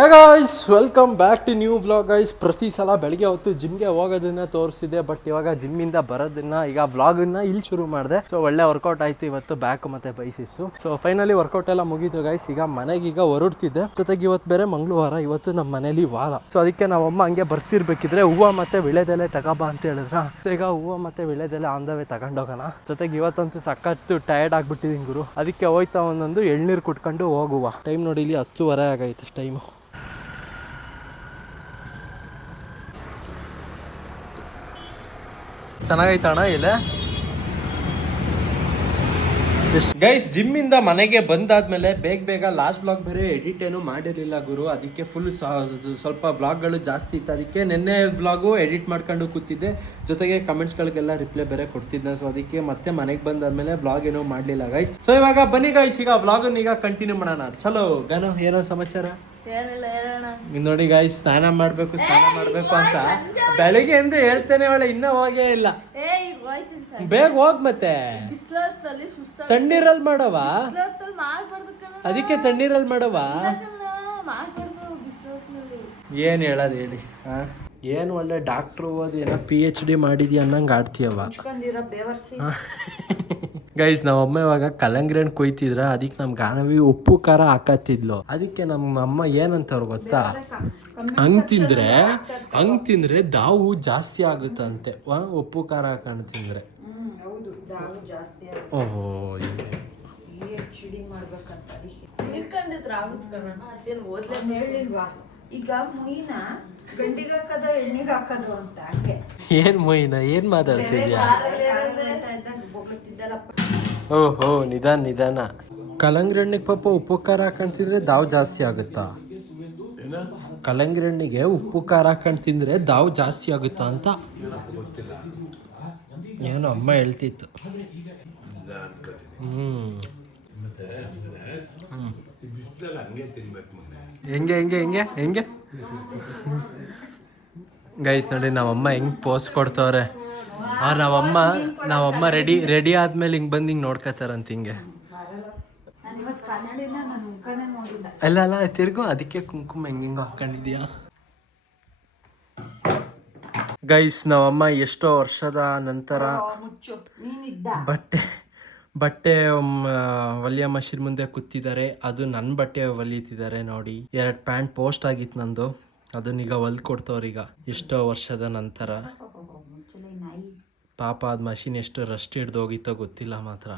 Hey guys, welcome back to new vlog guys. ಪ್ರತಿ ಸಲ ಬೆಳಗ್ಗೆ ಹೊತ್ತು ಜಿಮ್ಗೆ ಹೋಗೋದನ್ನ ತೋರಿಸಿದೆ, ಬಟ್ ಇವಾಗ ಜಿಮ್ಮಿಂದ ಬರೋದನ್ನ ಈಗ ವ್ಲಾಗನ್ನ ಇಲ್ಲಿ ಶುರು ಮಾಡಿದೆ. ಸೊ ಒಳ್ಳೆ ವರ್ಕೌಟ್ ಆಯ್ತು ಇವತ್ತು, ಬ್ಯಾಕ್ ಮತ್ತೆ ಬೈಸಿಪ್ಸು. ಸೊ ಫೈನಲಿ ವರ್ಕೌಟ್ ಎಲ್ಲ ಮುಗೀತು ಗೈಸ್. ಈಗ ಮನೆಗೀಗ ಹೊರಡ್ತಿದ್ದೆ. ಜೊತೆಗೆ ಇವತ್ತು ಬೇರೆ ಮಂಗಳವಾರ, ಇವತ್ತು ನಮ್ಮ ಮನೇಲಿ ವಾರ. ಸೊ ಅದಕ್ಕೆ ನಾವಮ್ಮ ಹಂಗೆ ಬರ್ತಿರ್ಬೇಕಿದ್ರೆ ಹೂವು ಮತ್ತೆ ವಿಳೆದೆಲೆ ತಗೋಬಾ ಅಂತ ಹೇಳಿದ್ರ. ಸೊ ಈಗ ಹೂವು ಮತ್ತೆ ವಿಳೆದೆಲೆ ಆನ್ ದ ವೇ ತಗೊಂಡೋಗೋಣ. ಜೊತೆಗೆ ಇವತ್ತಂತೂ ಸಖತ್ತು ಟಯರ್ಡ್ ಆಗ್ಬಿಟ್ಟಿದ್ದೀನಿ ಗುರು. ಅದಕ್ಕೆ ಹೋಯ್ತಾ ಒಂದೊಂದು ಎಳ್ನೀರು ಕುಟ್ಕೊಂಡು ಹೋಗುವ. ಟೈಮ್ ನೋಡಿ, ಇಲ್ಲಿ 10:30 ಆಗೈತೆ ಟೈಮು. ಚೆನ್ನಾಗೈತಣ್ಣ ಇಲ್ಲೇ ಗೈಸ್. ಜಿಮ್ಮಿಂದ ಮನೆಗೆ ಬಂದಾದ್ಮೇಲೆ ಬೇಗ ಲಾಸ್ಟ್ ವ್ಲಾಗ್ ಬೇರೆ ಎಡಿಟ್ ಏನು ಮಾಡಿರಲಿಲ್ಲ ಗುರು. ಅದಕ್ಕೆ ಫುಲ್ ಸ್ವಲ್ಪ ವ್ಲಾಗ್ಗಳು ಜಾಸ್ತಿ ಇತ್ತು. ಅದಕ್ಕೆ ನಿನ್ನೆ ವ್ಲಾಗು ಎಡಿಟ್ ಮಾಡ್ಕೊಂಡು ಕೂತಿದ್ದೆ. ಜೊತೆಗೆ ಕಮೆಂಟ್ಸ್ಗಳಿಗೆಲ್ಲ ರಿಪ್ಲೈ ಬೇರೆ ಕೊಡ್ತಿದ್ದೆ. ಸೊ ಅದಕ್ಕೆ ಮತ್ತೆ ಮನೆಗೆ ಬಂದಾದ್ಮೇಲೆ ವ್ಲಾಗ್ ಏನೋ ಮಾಡಲಿಲ್ಲ ಗೈಸ್. ಸೊ ಇವಾಗ ಬನ್ನಿ ಗೈಸ್, ಈಗ ವ್ಲಾಗನ್ನ ಈಗ ಕಂಟಿನ್ಯೂ ಮಾಡೋಣ. ಚಲೋ ಗನು, ಏನೋ ಸಮಾಚಾರ? ನೋಡಿ ಗಾಯ್ಸ್, ಸ್ನಾನ ಮಾಡ್ಬೇಕು ಅಂತ ಬೆಳಿಗ್ಗೆ ಎಂದು ಹೇಳ್ತೇನೆ, ಅವಳೆ ಇನ್ನ ಹೋಗೇ ಇಲ್ಲ. ಬೇಗ ಹೋಗ್, ಮತ್ತೆ ತಣ್ಣೀರಲ್ಲಿ ಮಾಡವ, ಅದಕ್ಕೆ ತಣ್ಣೀರಲ್ಲಿ ಮಾಡವ. ಏನ್ ಹೇಳೋದು ಹೇಳಿ. ಏನು ಒಳ್ಳೆ ಡಾಕ್ಟ್ರು ಓದಿ ಏನೋ PhD ಮಾಡಿದ್ಯಾ ಅನ್ನಂಗೆ ಆಡ್ತೀಯವ ಗೈಸ್. ನಾವಮ್ಮ ಇವಾಗ ಕಲ್ಲಂಗಡಿ ಹಣ್ಣು ಕೊಯ್ತಿದ್ರ. ಅದಕ್ಕೆ ನಮ್ ಗಾನವಿ ಉಪ್ಪು ಖಾರ ಹಾಕತ್ತಿದ್ಲು. ಅದಕ್ಕೆ ನಮ್ಮ ಅಮ್ಮ ಏನಂತವ್ರು ಗೊತ್ತಾ, ಹಂಗ್ ತಿಂದ್ರೆ ದಾವು ಜಾಸ್ತಿ ಆಗುತ್ತಂತೆ ಉಪ್ಪು ಖಾರ ಹಾಕೊಂಡು ತಿಂದ್ರೆ. ಓಹೋ, ಈಗ ಮುಯಿನ ಗಂಡಿಗೆ ಹಾಕೋದು ಎಣ್ಣಿಗೆ ಹಾಕೋದು ಅಂತ ಹಂಗೆ. ಏನ್ ಮೊಯ್ನ, ಏನ್ ಮಾತಾಡ್ತಿದ್ಯಾ? ಓಹೋ, ನಿಧಾನ. ಕಲ್ಲಂಗಡಿ ಹಣ್ಣಿಗೆ ಪಾಪ ಉಪ್ಪು ಖಾರ ಹಾಕೊಂಡು ತಿಂದ್ರೆ ದಾವ್ ಜಾಸ್ತಿ ಆಗುತ್ತಾ? ಕಲ್ಲಂಗಡಿ ಹಣ್ಣಿಗೆ ಉಪ್ಪು ಖಾರ ಹಾಕೊಂಡು ತಿಂದ್ರೆ ದಾವ್ ಜಾಸ್ತಿ ಆಗುತ್ತಾ ಅಂತ ಏನೋ ಅಮ್ಮ ಹೇಳ್ತಿತ್ತು. ಹೆಂಗೆ ಗೈಸ್ ನೋಡಿ, ನಾವಮ್ಮ ಹೆಂಗ್ ಪೋಸ್ ಕೊಡ್ತವ್ರೆ. ನಾವಮ್ಮ ರೆಡಿ ಆದ್ಮೇಲೆ ಹಿಂಗ್ ಬಂದು ಹಿಂಗ್ ನೋಡ್ಕತಾರಂತ ಹಿಂಗೆ. ಅಲ್ಲ ತಿರ್ಗು, ಅದಕ್ಕೆ ಕುಂಕುಮ ಹೆಂಗ ಹಾಕೊಂಡಿದ್ಯಾ ಗೈಸ್. ನಾವಮ್ಮ ಎಷ್ಟೋ ವರ್ಷದ ನಂತರ ಬಟ್ಟೆ ಹೊಲಿಯೋ ಮಷಿನ್ ಮುಂದೆ ಕೂತಿದ್ದಾರೆ. ಅದು ನನ್ನ ಬಟ್ಟೆ ಹೊಲಿತಿದ್ದಾರೆ ನೋಡಿ. 2 ಪ್ಯಾಂಟ್ ಪೋಸ್ಟ್ ಆಗಿತ್ತು ನಂದು, ಅದನ್ನೀಗ ಹೊಲ್ದು ಕೊಡ್ತವ್ರೀಗ ಎಷ್ಟೋ ವರ್ಷದ ನಂತರ. ಪಾಪ ಅದು ಮಷಿನ್ ಎಷ್ಟು ರಸ್ಟ್ ಹಿಡ್ದು ಹೋಗಿತ್ತೋ ಗೊತ್ತಿಲ್ಲ ಮಾತ್ರ.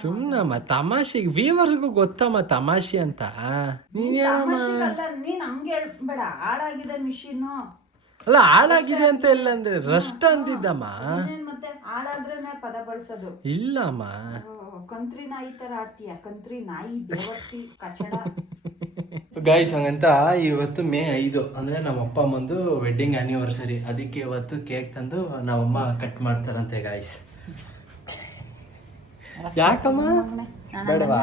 ಸುಮ್ಮನಮ್ಮ ತಮಾಷೆಗೆ, ವ್ಯೂವರ್ಸ್ಗೂ ಗೊತ್ತಮ್ಮ ತಮಾಷೆ ಅಂತ. ಅಲ್ಲ, ಹಾಳಾಗಿದೆ ಅಂತ ಇಲ್ಲ ಅಂದ್ರೆ ರಸ್ಟ್ ಅಂದಿದ್ದಮ್ಮ. ಹಾಳಾದ್ರೇನೆ ಪದ ಬಳಸೋದು. ಇಲ್ಲಮ್ಮ, ಕಂತ್ರಿ ನಾಯಿ ತರ ಆಡ್ತೀಯ, ಕಂತ್ರಿ ನಾಯಿ ಬೇವರ್ಸಿ ಕಚಡ. ಗೈಸ್ ಹಂಗಂತ ಇವತ್ತು May 5 ಅಂದ್ರೆ ನಮ್ಮಪ್ಪ ಅಮ್ಮಂದು ವೆಡ್ಡಿಂಗ್ ಆನಿವರ್ಸರಿ. ಅದಕ್ಕೆ ಇವತ್ತು ಕೇಕ್ ತಂದು ನಮ್ಮಮ್ಮ ಕಟ್ ಮಾಡ್ತಾರಂತೆ ಗೈಸ್. ಯಾಕಮ್ಮ ಬೇಡವಾ?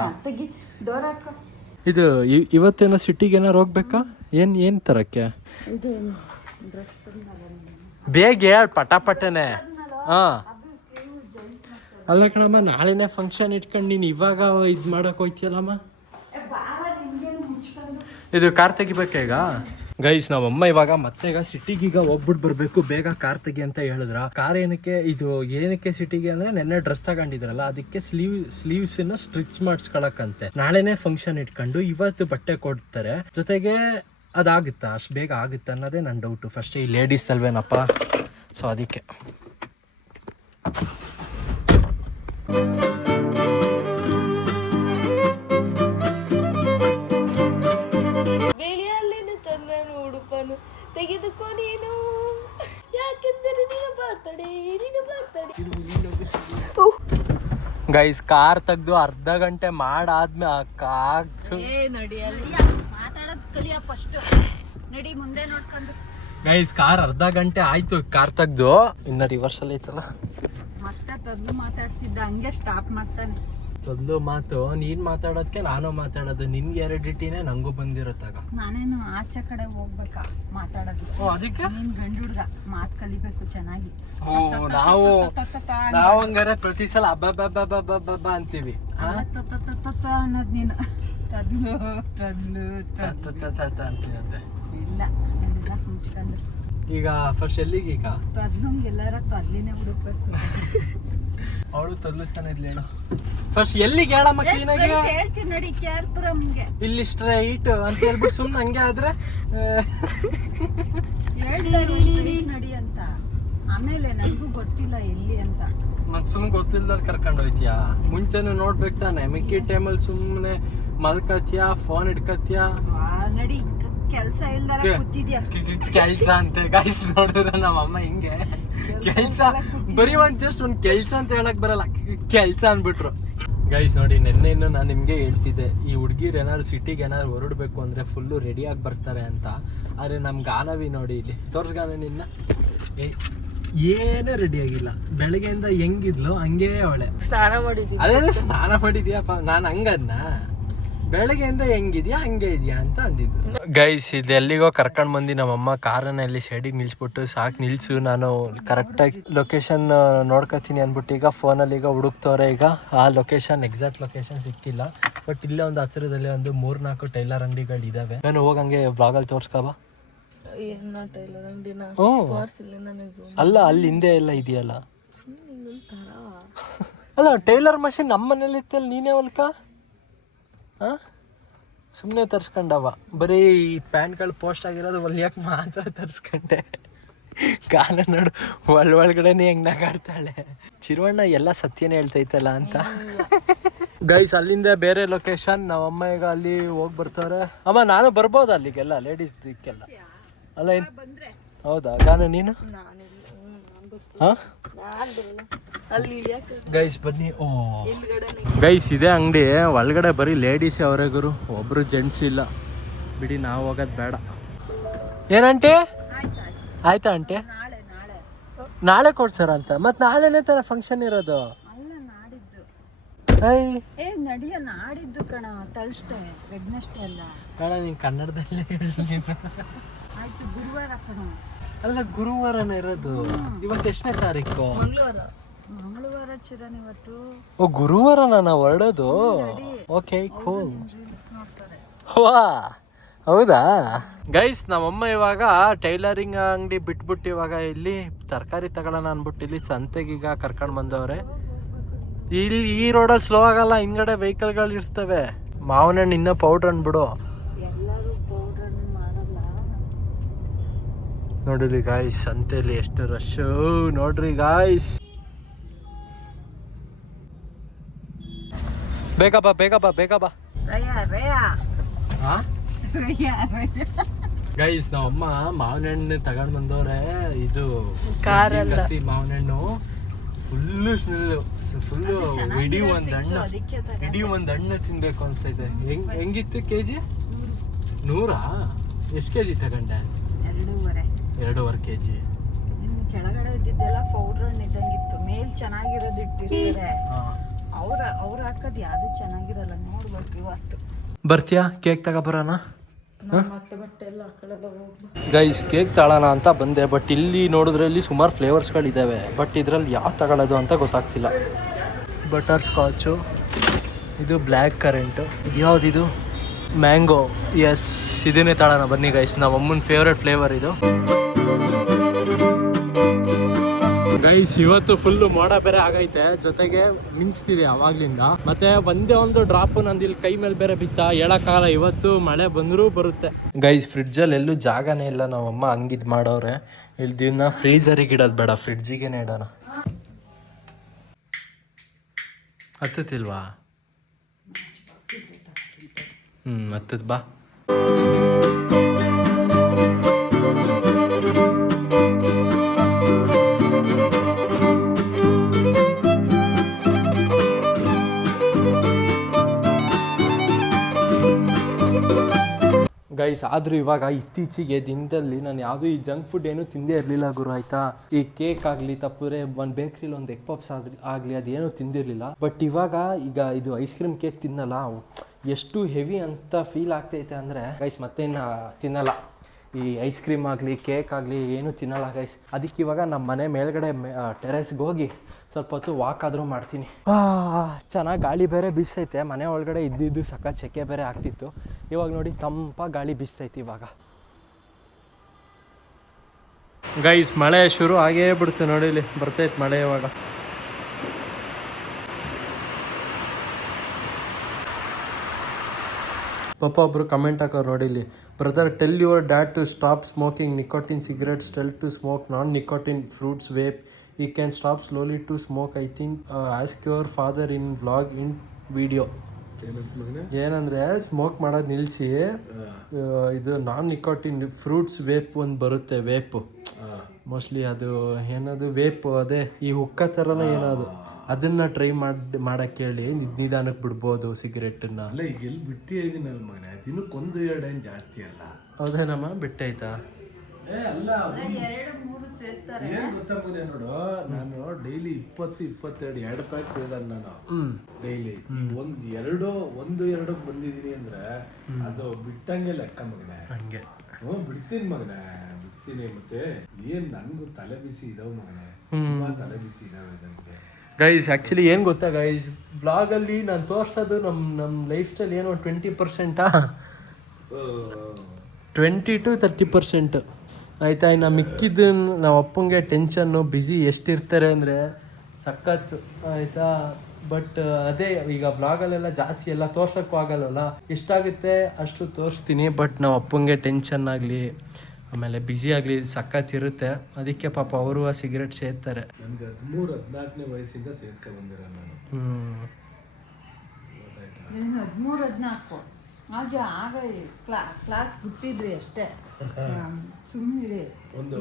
ಇದು ಇವತ್ತೇನೋ ಸಿಟಿಗೆ ಏನಾರು ಹೋಗ್ಬೇಕಾ? ಏನ್ ತರಕ್ಕೆ? ಬೇಗ ಹೇಳ, ಪಟನೆ. ಅಲ್ಲ ಕಣಮ್ಮ, ನಾಳೆನೇ ಫಂಕ್ಷನ್ ಇಟ್ಕೊಂಡು ನೀನು ಇವಾಗ ಇದು ಮಾಡಕ್ ಹೋಯ್ತಿಯಲ್ಲಮ್ಮ. ಇದು ಕಾರ್ ತೆಗಿಬೇಕಾ ಈಗ ಗೈಸ್? ನಾವಮ್ಮ ಇವಾಗ ಮತ್ತೆ ಸಿಟಿಗೀಗ ಹೋಗ್ಬಿಟ್ಟು ಬರ್ಬೇಕು, ಬೇಗ ಕಾರ್ ತೆಗಿ ಅಂತ ಹೇಳಿದ್ರ. ಕಾರ್ ಏನಕ್ಕೆ ಸಿಟಿಗೆ ಅಂದ್ರೆ ನೆನ್ನೆ ಡ್ರೆಸ್ ತಗೊಂಡಿದ್ರಲ್ಲ, ಅದಕ್ಕೆ ಸ್ಲೀವ್ಸ್ ಸ್ಟಿಚ್ ಮಾಡಿಸ್ಕೊಳಕಂತೆ. ನಾಳೆನೇ ಫಂಕ್ಷನ್ ಇಟ್ಕೊಂಡು ಇವತ್ತು ಬಟ್ಟೆ ಕೊಡ್ತಾರೆ. ಜೊತೆಗೆ ಅದಾಗುತ್ತಾ, ಅಷ್ಟು ಬೇಗ ಆಗುತ್ತೆ ಅನ್ನೋದೇ ನನ್ನ ಡೌಟು. ಫಸ್ಟ್ ಈ ಲೇಡೀಸ್ ಅಲ್ವೇನಪ್ಪ, ಸೊ ಅದಕ್ಕೆ. ಗೈಸ್, ಕಾರ್ ತೆಗ್ದು ಅರ್ಧ ಗಂಟೆ ಮಾಡಾದ್ಮೇಲೆ ಗೈಸ್ ಕಾರ್ ಅರ್ಧ ಗಂಟೆ ಆಯ್ತು ಕಾರ್ ತೆಗ್ದು. ಇನ್ನ ರಿವರ್ಸಲ್ ಐತಲ್ಲ, ಮತ್ತೆ ತೆಗ್ದು ಮಾತಾಡ್ತಿದ್ದ ಹಂಗೆ ಸ್ಟಾಪ್ ಮಾಡ್ತಾನೆ. ತೊದ್ಲು ಮಾತು ನೀನ್ ಮಾತಾಡೋದಕ್ಕೆ ನಾನು ಮಾತಾಡೋದು, ನಿನ್ಗೆ ಹೆರಿಡಿಟಿನೇ ನಂಗೂ ಬಂದಿರುತ್ತಾಗ. ನಾನೇನು ಆಚೆ ಕಡೆ ಹೋಗ್ಬೇಕಾ ಮಾತಾಡೋದು, ಅದಕ್ಕೆ ನೀನ್ ಗಂಡು ಹುಡ್ಗ ಮಾತ್ ಕಲಿಬೇಕು ಚೆನ್ನಾಗಿ. ನಾವು ಹಂಗಾರೆ ಪ್ರತಿ ಸಲ ಹಬ್ಬ ಅಂತೀವಿ. ಅನ್ನೋದ್ ನೀನು ತದ್ಲು ತದ್ಲು ಅಂತೀನಂತೆ. ಇಲ್ಲ ಮುಚ್ಕೊಂಡು ಈಗ ಫಸ್ಟ್ ಎಲ್ಲಿಗೆ ಈಗ ತದ್ಲಂಗೆಲ್ಲಾರ ತದ್ಲಿನೇ ಹುಡುಕ್ಬೇಕು. ಅವಳು ತೊದಲಿಸ್ತಾನೆ ಇದ್ಲೇನು. ಫಸ್ಟ್ ಎಲ್ಲಿಗೆ ಹೇಳಮ್ಮ ಕ್ಲೀನಾಗಿ ಹೇಳ್ತೀನಿ ನಡಿ, ಕ್ಯಾರ್ಪುರಮ್ಗೆ ಇಲ್ಲಿ ಸ್ಟ್ರೈಟ್ ಅಂತ ಹೇಳ್ಬಿಟ್ಟು ಸುಮ್ಮನೆ ಹಂಗೆ ಆದ್ರೆ ನಡಿ ಅಂತ. ಆಮೇಲೆ ನನಗೂ ಗೊತ್ತಿಲ್ಲ ಎಲ್ಲಿ ಅಂತ. ಮತ್ ಸುಮ್ನೆ ಗೊತ್ತಿಲ್ದಲ್ಲಿ ಕರ್ಕೊಂಡು ಹೋಯ್ತೀಯಾ? ಮುಂಚೆನೆ ನೋಡ್ಬೇಕು ತಾನೆ. ಮಿಕ್ಕಿ ಟೈಮಲ್ಲಿ ಸುಮ್ಮನೆ ಮಲ್ಕತ್ಯಾ, ಫೋನ್ ಹಿಡ್ಕತ್ಯಾ. ನಡಿ, ಕೆಲ್ಸ ಇಲ್ದಾರ ಕೂತಿದ್ಯಾ. ಕೆಲ್ಸ ಅಂತ ಗೈಸ್ ನೋಡಿದ್ರೆ ನಮ್ಮಮ್ಮ ಹಿಂಗೆ ಕೆಲ್ಸ ಬರೀ ಜಸ್ಟ್ ಒಂದ್ ಕೆಲ್ಸ ಅಂತ ಹೇಳಕ್ ಬರಲ್ಲ, ಕೆಲ್ಸ ಅನ್ಬಿಟ್ರು. ಗೈಸ್ ನೋಡಿ, ನೆನ್ನೆನ್ನು ನಾನು ನಿಮ್ಗೆ ಹೇಳ್ತಿದ್ದೆ, ಈ ಹುಡ್ಗಿರ್ ಏನಾದ್ರು ಸಿಟಿಗೆ ಏನಾದ್ರು ಹೊರಡ್ಬೇಕು ಅಂದ್ರೆ ಫುಲ್ಲು ರೆಡಿಯಾಗಿ ಬರ್ತಾರೆ ಅಂತ. ಆದ್ರೆ ನಮ್ ಗಾನವಿ ನೋಡಿ, ಇಲ್ಲಿ ತೋರ್ಸ್ಗಾನ ನಿನ್ನ ಏನೂ ರೆಡಿ ಆಗಿಲ್ಲ. ಬೆಳಗ್ಗೆಯಿಂದ ಹೆಂಗಿದ್ಲು ಹಂಗೇ ಅವಳೆ. ಸ್ನಾನ ಮಾಡಿದ್ವಿ. ಅದೇ ಸ್ನಾನ ಮಾಡಿದ್ಯಾಪ, ನಾನು ಹಂಗನ್ನ ಬೆಳಗ್ಗೆಯಿಂದ ಹೆಂಗಿದ್ಯಾ ಹಂಗೆ ಇದೆಯಾ ಅಂತ ಅಂದಿದ್ದು. ಗೈಸ್ ಇದು ಎಲ್ಲಿಗೋ ಕರ್ಕೊಂಡು ಬಂದು ನಮ್ಮಮ್ಮ ಕಾರನ್ನ ಇಲ್ಲಿ ಸೈಡಿಗೆ ನಿಲ್ಸ್ಬಿಟ್ಟು, ಸಾಕು ನಿಲ್ಸು ನಾನು ಕರೆಕ್ಟಾಗಿ ಲೊಕೇಶನ್ ನೋಡ್ಕೊತೀನಿ ಅಂದ್ಬಿಟ್ಟು ಈಗ ಫೋನಲ್ಲಿ ಈಗ ಹುಡುಕ್ತವ್ರೆ. ಈಗ ಆ ಲೊಕೇಶನ್ ಎಕ್ಸಾಕ್ಟ್ ಲೊಕೇಶನ್ ಸಿಕ್ಕಿಲ್ಲ, ಬಟ್ ಇಲ್ಲೇ ಒಂದು ಹತ್ತಿರದಲ್ಲಿ ಒಂದು 3-4 ಟೈಲರ್ ಅಂಗಡಿಗಳು ಇದಾವೆ. ನಾನು ಹೋಗಂಗೆ ಬ್ಲಾಗಲ್ಲಿ ತೋರ್ಸ್ಕಬಾ. ಅಲ್ಲ ಅಲ್ಲಿ ಹಿಂದೆ ಎಲ್ಲ ಇದೆಯಲ್ಲ. ಅಲ್ಲ ಟೈಲರ್ ಮಷಿನ್ ನಮ್ಮ ಮನೇಲಿ ಇತ್ತಲ್ಲ, ನೀನೇ ಹೊಲ್ಕ ಸುಮ್ಮನೆ ತರ್ಸ್ಕೊಂಡವ. ಬರೀ ಈ ಪ್ಯಾಂಟ್ಗಳು ಪೋಸ್ಟ್ ಆಗಿರೋದು ಹೊಲಿಯಕ್ಕೆ ಮಾತ್ರ ತರ್ಸ್ಕೊಂಡೆ. ಗಾನ ನೋಡು ಒಳಗಡೆನೆ ಹೆಂಗ್ ನಗಾಡ್ತಾಳೆ. ಚಿರುವಣ್ಣ ಎಲ್ಲ ಸತ್ಯನೇ ಹೇಳ್ತೈತಲ್ಲ ಅಂತ. ಗೈಸ್ ಅಲ್ಲಿಂದ ಬೇರೆ ಲೊಕೇಶನ್, ನಮ್ಮಮ್ಮ ಈಗ ಅಲ್ಲಿ ಹೋಗಿ ಬರ್ತಾರೆ. ಅಮ್ಮ ನಾನು ಬರ್ಬೋದು ಅಲ್ಲಿಗೆಲ್ಲ, ಲೇಡೀಸ್ ದಿಕ್ಕೆಲ್ಲ ಅಲ್ಲ ಏನು? ಹೌದಾ ಗಾನ ನೀನು? ಗೈಸ್ ಬನ್ನಿ. ಓ ಗೈಸ್ ಇದೆ ಅಂಗಡಿ ಒಳಗಡೆ ಬರೀ ಲೇಡೀಸ್ ಅವರೇ ಗುರು, ಒಬ್ರು ಜೆಂಟ್ಸ್ ಇಲ್ಲ ಬಿಡಿ. ನಾವು ಹೋಗೋದು ಬೇಡ. ಏನಂಟಿ ಆಯ್ತಾ ಆಂಟಿ? ನಾಳೆ ಕೊಡ್ಸಾರ ಅಂತ. ಮತ್ತೆ ನಾಳೆನೇ ತರ ಫಂಕ್ಷನ್ ಇರೋದು. ನಾಡಿದ್ದು ಕಣ, ತಳ್ಸ್ಟೆ ವೆಡ್ನೆಸ್ಡೇ ಅಲ್ಲ ಕಣ. ನೀನ್ ಕನ್ನಡದಲ್ಲೇ ಹೇಳಿ. ಆಯ್ತು ಗುರುವಾರ ಕಣ. ಅಲ್ಲ ಗುರುವಾರನೇ ಇರೋದು. ಇವತ್ತು ಎಷ್ಟನೇ ತಾರೀಕು? ಮಂಗಳವಾರ ಚಿರನ್ ಇವತ್ತು. ಓ ಗುರುವಾರ ನಾನು ಹೊರಡೋದು. Okay cool. ವಾ ಹೌದಾ ಗೈಸ್. ನಮ್ಮಮ್ಮ ಇವಾಗ ಟೈಲರಿಂಗ್ ಅಂಗಡಿ ಬಿಟ್ಬಿಟ್ಟು ಇವಾಗ ಇಲ್ಲಿ ತರಕಾರಿ ತಗೊಳ್ಳೋಣ ಅಂದ್ಬಿಟ್ಟು ಇಲ್ಲಿ ಸಂತೆಗೀಗ ಕರ್ಕೊಂಡು ಬಂದವ್ರೆ. ಇಲ್ಲಿ ಈ ರೋಡಲ್ಲಿ ಸ್ಲೋ ಆಗಲ್ಲ, ಹಿಂದ್ಗಡೆ ವೆಹಿಕಲ್ಗಳು ಇರ್ತವೆ. ಮಾವಿನ ಹಣ್ಣು ಇನ್ನೂ ಪೌಡ್ರ್ ಅಂದ್ಬಿಡು. ನೋಡ್ರಿ ಗಾಯ್ಸ್, ಸಂತೆಯಲ್ಲಿ ಎಷ್ಟು ರಶ್ಶು ನೋಡ್ರಿ ಗಾಯ್ಸ್. ಬೇಗ ಬಾ ಬೇಗ ಬಾ ಬೇಗ ಬಾ. ಗೈಸ್ ನಾವಮ್ಮ ಮಾವಿನ ಹಣ್ಣು ತಗೊಂಡ್ ಬಂದವ್ರೆ. ಇದು ಕಸಿ ಮಾವಿನ ಹಣ್ಣು ಫುಲ್ಲು ಸ್ಮೆಲ್ಲು, ಫುಲ್ಲು ಇಡೀ ಒಂದ್ ಹಣ್ಣು ತಿನ್ಬೇಕು ಅನ್ಸೈತೆ. ಹೆಂಗಿತ್ತು ಕೆಜಿ? 100? ಎಷ್ಟು ಕೆಜಿ ತಗೊಂಡೆ? 2.5 kg. ಕೆಳಗಡೆ ಇದ್ದಿದ್ದೆಲ್ಲ ಪೌಡರ್ ಹಣ್ಣು ಇದ್ದಂಗಿತ್ತು, ಮೇಲ್ ಚೆನ್ನಾಗಿರೋದು ಇಟ್ಟಿರ್ತಾರೆ. ಅವ್ರು ಹಾಕೋದು ಯಾವ್ದು ಚೆನ್ನಾಗಿರಲ್ಲ, ನೋಡ್ಬೇಕು ಇವತ್ತು. ಬರ್ತೀಯಾ ಕೇಕ್ ತಗೊಬರೋಣ? ಗೈಸ್ ಕೇಕ್ ತಗೊಳ್ಳೋಣ ಅಂತ ಬಂದೆ, ಬಟ್ ಇಲ್ಲಿ ನೋಡಿದ್ರಲ್ಲಿ ಸುಮಾರು ಫ್ಲೇವರ್ಸ್ಗಳಿದ್ದಾವೆ. ಬಟ್ ಇದರಲ್ಲಿ ಯಾವ ತಗೊಳ್ಳೋದು ಅಂತ ಗೊತ್ತಾಗ್ತಿಲ್ಲ. ಬಟರ್ ಸ್ಕಾಚು, ಇದು ಬ್ಲ್ಯಾಕ್ ಕರೆಂಟು, ಇದು ಯಾವುದಿದು ಮ್ಯಾಂಗೋ. ಎಸ್ ಇದನ್ನೇ ತಗೊಳ್ಳೋಣ ಬನ್ನಿ ಗೈಸ್. ನಮ್ಮ ಅಮ್ಮನ ಫೇವ್ರೆಟ್ ಫ್ಲೇವರ್ ಇದು. ಗೈಸ್ ಇವತ್ತು ಫುಲ್ಲು ಮೋಡ ಬೇರೆ ಆಗೈತೆ, ಜೊತೆಗೆ ಮಿಂಚ್ತಿದೆ ಅವಾಗ್ಲಿಂದ. ಮತ್ತೆ ಒಂದೇ ಒಂದು ಡ್ರಾಪ್ ನಂದು ಇಲ್ಲಿ ಕೈ ಮೇಲೆ ಬೇರೆ ಬಿತ್ತ, ಹೇಳಕ್ಕಾಗಲ್ಲ ಇವತ್ತು ಮಳೆ ಬಂದರೂ ಬರುತ್ತೆ. ಗೈಸ್ ಫ್ರಿಡ್ಜಲ್ಲಿ ಎಲ್ಲೂ ಜಾಗನೇ ಇಲ್ಲ, ನಮ್ಮಮ್ಮ ಹಂಗಿದ್ ಮಾಡವ್ರೆ. ಇಲ್ಲಿ ದಿನ ಫ್ರೀಸರಿಗೆ ಇಡೋದು ಬೇಡ, ಫ್ರಿಡ್ಜಿಗೆ ಇಡೋಣ. ಹತ್ತತಿಲ್ವಾ? ಹತ್ತದ ಬಾ. ಗೈಸ್ ಆದರೂ ಇವಾಗ ಇತ್ತೀಚೆಗೆ ದಿನದಲ್ಲಿ ನಾನು ಯಾವುದೂ ಈ ಜಂಕ್ ಫುಡ್ ಏನೂ ತಿಂದೇ ಇರಲಿಲ್ಲ ಗುರು ಆಯಿತಾ. ಈ ಕೇಕ್ ಆಗಲಿ ತಪ್ಪರೆ ಒಂದು ಬೇಕ್ರಿಲಿ ಒಂದು ಎಗ್ ಪಪ್ಸ್ ಆಗಲಿ ಅದೇನೂ ತಿಂದಿರಲಿಲ್ಲ. ಬಟ್ ಇವಾಗ ಇದು ಐಸ್ ಕ್ರೀಮ್ ಕೇಕ್ ತಿನ್ನಲ್ಲ ಎಷ್ಟು ಹೆವಿ ಅಂತ ಫೀಲ್ ಆಗ್ತೈತೆ ಅಂದರೆ ಗೈಸ್ ಮತ್ತೇನು ತಿನ್ನಲ್ಲ. ಈ ಐಸ್ ಕ್ರೀಮ್ ಆಗಲಿ ಕೇಕ್ ಆಗಲಿ ಏನೂ ತಿನ್ನಲ್ಲ ಗೈಸ್. ಅದಕ್ಕೆ ಇವಾಗ ನಮ್ಮ ಮನೆ ಮೇಲ್ಗಡೆ ಟೆರೆಸ್ಗೆ ಹೋಗಿ ಸ್ವಲ್ಪ ಹೊತ್ತು ವಾಕ್ ಆದರೂ ಮಾಡ್ತೀನಿ. ಚೆನ್ನಾಗಿ ಗಾಳಿ ಬೇರೆ ಬೀಸ್ತೈತೆ. ಮನೆ ಒಳಗಡೆ ಇದ್ದಿದ್ದು ಸಖತ್ ಸೆಕೆ ಬೇರೆ ಆಗ್ತಿತ್ತು. ಇವಾಗ ನೋಡಿ ತಂಪಾಗಿ ಗಾಳಿ ಬೀಸ್ತೈತಿ ಇವಾಗ. ಗೈಸ್ ಮಳೆ ಶುರು ಆಗೇ ಬಿಡುತ್ತೆ ನೋಡಿ, ಇಲ್ಲಿ ಬರ್ತೈತೆ ಮಳೆ ಇವಾಗ. ಪಾಪ ಒಬ್ರು ಕಮೆಂಟ್ ಹಾಕೋರು ನೋಡಿ ಇಲ್ಲಿ, brother tell your dad to stop smoking nicotine cigarettes, tell to smoke non nicotine fruits vape, he can stop slowly to smoke. I think ask your father in vlog in video. ಏನಂದರೆ smoke ಮಾಡೋದು ನಿಲ್ಲಿಸಿ ಇದು ನಾನ್ nicotine fruits ವೇಪ್ ಒಂದು ಬರುತ್ತೆ, ವೇಪು mostly ಅದು ಏನದು ವೇಪು ಅದೇ ಈ ಹುಕ್ಕ ಥರನೇ ಏನದು ಅದನ್ನು ಟ್ರೈ ಮಾಡಕ್ಕೆ ಹೇಳಿ ನಿಧಾನಕ್ಕೆ ಬಿಡ್ಬೋದು ಸಿಗರೆಟನ್ನ. ಅಲ್ಲ ಈಗ ಎಲ್ಲಿ ಬಿಟ್ಟು ಇದೀನಲ್ಲ ಮಗನೇ, ದಿನಕ್ಕೊಂದು ಎರಡು ಏನು ಜಾಸ್ತಿ ಅಲ್ಲ. ಹೌದೇನಮ್ಮ ಬಿಟ್ಟಾಯ್ತಾ? ಅಲ್ಲ ಎರಡು ಸೇರ್ತಾರೆ. ಏನ್ ಗೊತ್ತಾ ಮಗನೇ ನೋಡು, ನಾನು ಡೈಲಿ 22 ಎರಡು ಪ್ಯಾಕ್ ಸೇದಾನ ನಾನು ಡೈಲಿ. ಒಂದು ಎರಡು ಬಂದಿದ್ದೀನಿ ಅಂದ್ರೆ ಅದು ಬಿಟ್ಟಂಗೆ ಲೆಕ್ಕ ಮಗನೇ. ಹಂಗೆ ಬಿಡ್ತೀನಿ ಮಗನೇ, ಬಿಡ್ತೀನಿ. ಮತ್ತೆ ಏನ್ ನನ್ಗೂ ತಲೆ ಬಿಸಿ ಇದಾವ ಮಗನೇ, ತುಂಬಾ ತಲೆ ಬಿಸಿ ಇದಾವೆ ನನಗೆ. ಗೈಸ್ ಆ್ಯಕ್ಚುಲಿ ಏನು ಗೊತ್ತಾ ಗೈಸ್, ವ್ಲಾಗಲ್ಲಿ ನಾನು ತೋರಿಸೋದು ನಮ್ಮ ಲೈಫ್ ಸ್ಟೈಲ್ ಏನೋ 20% 20 to 30% ಆಯಿತಾ. ಇನ್ನು ಮಿಕ್ಕಿದ್ದು ನಾವು ಅಪ್ಪಂಗೆ ಟೆನ್ಷನ್ನು ಬ್ಯುಸಿ ಎಷ್ಟಿರ್ತಾರೆ ಅಂದರೆ ಸಖತ್ ಆಯಿತಾ. ಬಟ್ ಅದೇ ಈಗ ವ್ಲಾಗಲ್ಲೆಲ್ಲ ಜಾಸ್ತಿ ಎಲ್ಲ ತೋರ್ಸೋಕ್ಕೂ ಆಗಲ್ಲಲ್ಲ, ಎಷ್ಟಾಗುತ್ತೆ ಅಷ್ಟು ತೋರಿಸ್ತೀನಿ. ಬಟ್ ನಾವು ಅಪ್ಪಂಗೆ ಟೆನ್ಷನ್ ಆಗಲಿ ಆಮೇಲೆ ಬ್ಯುಸಿ ಆಗಲಿ ಸಖತ್ ಇರುತ್ತೆ. ಅದಕ್ಕೆ ಪಾಪ ಅವರು ಆ ಸಿಗರೆಟ್ ಸೇರ್ತಾರೆ. ನನಗೆ 13-14ನೇ ವಯಸ್ಸಿಂದ ಸೇರ್ಕೊ ಬಂದಿರ ನಾನು. 13-14 ಆಗ ಕ್ಲಾಸ್ ಬಿಟ್ಟಿದ್ವಿ ಅಷ್ಟೇ, ಸುಮ್ಮನೆ ಒಂದು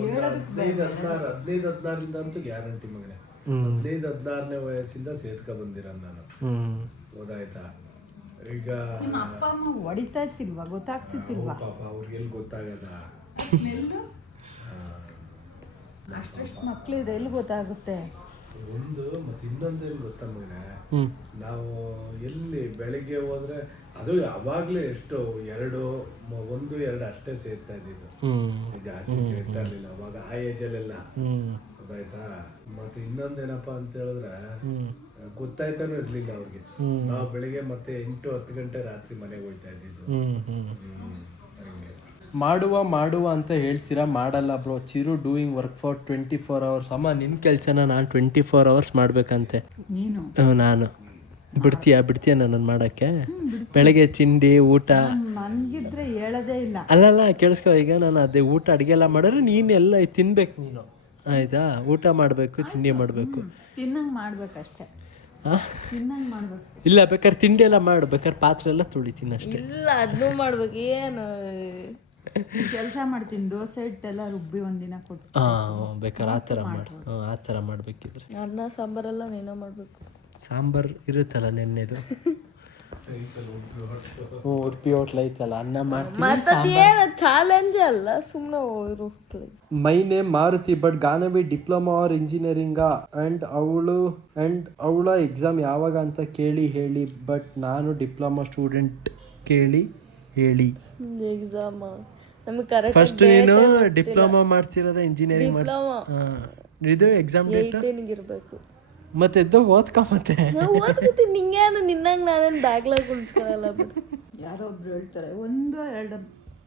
15-16 ಅಂತೂ ಗ್ಯಾರಂಟಿ ಮಗನೇ. 15-16ನೇ ವಯಸ್ಸಿಂದ ಸೇರ್ಕೊ ಬಂದಿರ ನಾನು. ಗೊತ್ತಾಯ್ತಾ? ಈಗ ಅಪ್ಪ ಅಮ್ಮ ಹೊಡಿತಾ ಇರ್ತಿಲ್ವಾ, ಗೊತ್ತಾಗ್ತಿರ್ತಿಲ್ವಾ? ಪಾಪ ಅವ್ರಿಗೆ ಎಲ್ಲಿ ಗೊತ್ತಾಗದ, ಅಷ್ಟೆಷ್ಟು ಮಕ್ಳಿದ್ರೆ ಎಲ್ಲಿ ಗೊತ್ತಾಗುತ್ತೆ. ಒಂದು ಮತ್ತೆ ಇನ್ನೊಂದೇನು ಗೊತ್ತಾ ಮಗನೇ, ನಾವು ಎಲ್ಲಿ ಬೆಳಿಗ್ಗೆ ಹೋದ್ರೆ ಅದು ಅವಾಗ್ಲೇ ಎಷ್ಟು 1-2 ಅಷ್ಟೇ ಸೇರ್ತಾ ಇದ್ದಿದ್ದು, ಜಾಸ್ತಿ ಸೇರ್ತಾ ಇರ್ಲಿಲ್ಲ ಅವಾಗ ಆ ಏಜಲ್ಲೆಲ್ಲ. ಗೊತ್ತಾಯ್ತಾ? ಮತ್ತೆ ಇನ್ನೊಂದೇನಪ್ಪಾ ಅಂತ ಹೇಳಿದ್ರೆ ಗೊತ್ತಾಯ್ತಾನು ಇರ್ಲಿಲ್ಲ ಅವ್ರಿಗೆ. ನಾವು ಬೆಳಿಗ್ಗೆ ಮತ್ತೆ 8-10 ಗಂಟೆ ರಾತ್ರಿ ಮನೆಗೆ ಹೋಗ್ತಾ ಇದ್ದಿದ್ದು. ಮಾಡುವ ಅಂತ ಹೇಳ್ತೀರಾ, ಮಾಡಲ್ಲ bro. Chiru doing work for 24 hours. ಅಮ್ಮ ನಿನ್ನ ಕೆಲಸನ ನಾನು 24 hours ಮಾಡ್ಬೇಕಂತೆ. ನೀನು ನಾನು ಬಿಡ್ತೀಯಾ ನನ್ನನ್ನು ಮಾಡೋಕ್ಕೆ? ಬೆಳಗ್ಗೆ ತಿಂಡಿ ಊಟ ಮನ್ಗಿದ್ರೆ ಹೇಳೋದೇ ಇಲ್ಲ. ಅಲ್ಲಲ್ಲ ಕೇಳಿಸ್ಕೊ, ಈಗ ನಾನು ಅದೇ ಊಟ ಅಡುಗೆ ಎಲ್ಲ ಮಾಡಿದ್ರೆ ನೀನು ಎಲ್ಲ ತಿನ್ಬೇಕು ನೀನು, ಆಯಿತಾ? ಊಟ ಮಾಡಬೇಕು, ತಿಂಡಿ ಮಾಡಬೇಕು, ತಿನ್ನಂಗೆ ಮಾಡ್ಬೇಕಷ್ಟೇ. ತಿನ್ನಂಗೆ ಮಾಡ್ಬೇಕು. ಇಲ್ಲ ಬೇಕಾದ್ರೆ ತಿಂಡಿ ಎಲ್ಲ ಮಾಡು, ಬೇಕಾದ್ರೆ ಪಾತ್ರೆ ಎಲ್ಲ ತೊಳಿತೀನಿ ಅಷ್ಟೇ. ಇಲ್ಲ ಅದನ್ನು ಮಾಡ್ಬೇಕು. ಏನು ಕೆಲಸ ಮಾಡ್ತೀನಿ, ದೋಸೆ ಹಿಟ್ಟೆಲ್ಲ ರುಬ್ಬಿ ಒಂದಿನ ಕೊಟ್ಟು. ಬೇಕಾದ್ರೆ ಆ ಥರ ಮಾಡಬೇಕಿದ್ರೆ ಅನ್ನ ಸಾಂಬಾರೆಲ್ಲ ನೀನೇ ಮಾಡಬೇಕು. ಸಾಂಬಾರು ಇರುತ್ತಲ್ಲ ನೆನ್ನೆದು, ಉಡುಪಿ ಹೋಟ್ಲ್ ಐತಲ್ಲ, ಅನ್ನ ಮಾಡ್ತೀನಿ. ಏನು ಚಾಲೆಂಜ್ ಅಲ್ಲ, ಸುಮ್ಮನೆ ಹೋಗಿರು. My name Maruti but Ganavi diploma or engineering and ಅವಳ ಎಕ್ಸಾಮ್ ಯಾವಾಗ ಅಂತ ಹೇಳಿ ಬಟ್ ನಾನು ಡಿಪ್ಲೊಮಾ ಸ್ಟೂಡೆಂಟ್ ಹೇಳಿ ಎಕ್ಸಾಮ್ ನಮಗೆ ಕರೆಕ್ಟ್. ಫಸ್ಟ್ ನೀನು ಡಿಪ್ಲೊಮಾ ಮಾಡ್ತಿರೋದ ಇಂಜಿನಿಯರಿಂಗ್ ಡಿಪ್ಲೊಮಾ ಇದು ಎಕ್ಸಾಮ್ ಡೇಟ್ 18 ಇರಬೇಕು. ಮತ್ತೆ ಎದ್ದು ಓದ್ಕೊ. ಮತ್ತೆ ಓದ್ಕೊತೀನಿ, ನಿಂಗೇನು ನಿನ್ನಂಗೆ ನಾನೇನು ಬ್ಯಾಕ್ಲಾಗ್ ಉಳಿಸ್ಕೊಳ್ಳಲ್ಲ. ಬಿಟ್ಟು ಯಾರೊಬ್ರು ಹೇಳ್ತಾರೆ 1-2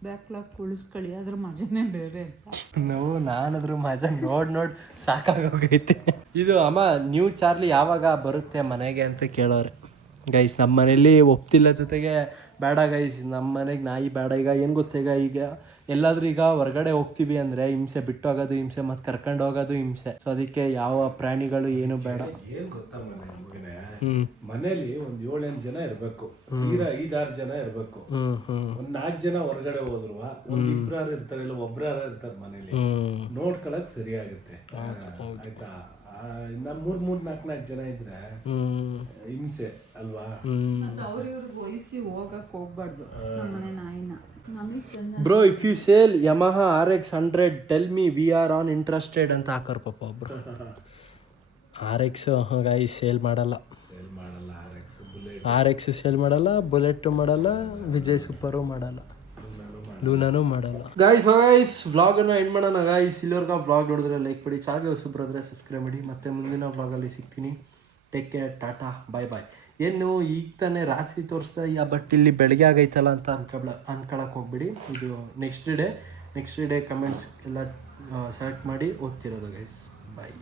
ಬ್ಯಾಕ್ಲಾಗ್ ಉಳಿಸ್ಕೊಳ್ಳಿ, ಅದ್ರ ಮಜಾನೇ ಬೇರೆ ಅಂತ. ನಾನದ್ರ ಮಜಾ ನೋಡಿ ಸಾಕಾಗೋಗೈತೆ. ಇದು ಅಮ್ಮ ನ್ಯೂ ಚಾರ್ಲಿ ಯಾವಾಗ ಬರುತ್ತೆ ಮನೆಗೆ ಅಂತ ಕೇಳೋರೆ ಗೈಸ್. ನಮ್ಮ ಮನೇಲಿ ಒಪ್ತಿಲ್ಲ, ಜೊತೆಗೆ ಬೇಡ ಗೈಸ್, ನಮ್ಮ ಮನೆಗೆ ನಾಯಿ ಬೇಡ. ಈಗ ಏನು ಗೊತ್ತಾ, ಈಗ ಎಲ್ಲಾದ್ರೂ ಈಗ ಹೊರಗಡೆ ಹೋಗ್ತೀವಿ ಅಂದರೆ ಹಿಂಸೆ, ಬಿಟ್ಟು ಹೋಗೋದು ಹಿಂಸೆ, ಮತ್ತು ಕರ್ಕೊಂಡು ಹೋಗೋದು ಹಿಂಸೆ. ಸೊ ಅದಕ್ಕೆ ಯಾವ ಪ್ರಾಣಿಗಳು ಏನು ಬೇಡ. ಏನ್ ಗೊತ್ತಾ ಮಗನೇ, ಮನೇಲಿ ಒಂದ್ 7-8 ಜನ ಇರ್ಬೇಕು, ತೀರಾ 5-6 ಜನ ಇರ್ಬೇಕು. ಒಂದ್ 4 ಜನ ಹೊರಗಡೆ ಹೋದ್ರು ಒಂದ್ 2 ಇರ್ತಾರೆ, ಇಲ್ಲ 1 ಇರ್ತಾರೆ ಮನೇಲಿ, ನೋಡ್ಕೊಳಕ್ ಸರಿ ಆಗುತ್ತೆ. ಆಯ್ತಾ? ಇನ್ನ ಮೂರ್ ನಾಲ್ಕು ಜನ ಇದ್ರೆ ಹಿಂಸೆ ಅಲ್ವಾ. ಮತ್ತೆ ಅವ್ರಿವ್ರಿಗೆ ವಹಿಸಿ ಹೋಗಕ್ ಹೋಗ್ಬಾರ್ದು ನಮ್ಮನೆ ನಾಯಿನ. ನಮಗೆ ಚಂದ. Bro if you sale Yamaha RX100 tell me we are on interested ಅಂತ ಹಾಕರ್ ಪಾಪ ಒಬ್ರು. RX ಹಾಗಾಗಿ ಸೇಲ್ ಮಾಡಲ್ಲ, RX ಸೇಲ್ ಮಾಡಲ್ಲ, ಬುಲೆಟ್ ಮಾಡಲ್ಲ, ವಿಜಯ್ ಸೂಪರು ಮಾಡಲ್ಲ, ಲೂನಾನು ಮಾಡಲ್ಲ. ಗಾಯ್ಸ್ ವ್ಲಾಗನ್ನು ಎಂಡ್ ಮಾಡೋಣ ಗಾಯ್ಸ್. ಇಲ್ಲಿವರೆಗೂ ವ್ಲಾಗ್ ನೋಡಿದ್ರೆ ಲೈಕ್ ಮಾಡಿ, ಚಾಗೆ ಹೊಸಬ್ರಾದ್ರೆ ಸಬ್ಸ್ಕ್ರೈಬ್ ಮಾಡಿ. ಮತ್ತೆ ಮುಂದಿನ ವ್ಲಾಗಲ್ಲಿ ಸಿಗ್ತೀನಿ. ಟೇಕ್ ಕೇರ್, ಟಾಟಾ, ಬಾಯ್ ಬಾಯ್. ಏನು ಈಗ ತಾನೇ ರಾತ್ರಿ ತೋರಿಸ್ತಾ ಬಟ್ ಇಲ್ಲಿ ಬೆಳಗ್ಗೆ ಆಗೈತಲ್ಲ ಅಂತ ಅನ್ಕೊಳಕ್ಕೆ ಹೋಗ್ಬಿಡಿ. ಇದು ನೆಕ್ಸ್ಟ್ ಡೇ ಕಮೆಂಟ್ಸ್ ಎಲ್ಲ ಸೆಲೆಕ್ಟ್ ಮಾಡಿ ಓದ್ತಿರೋದು ಗೈಸ್. ಬಾಯ್.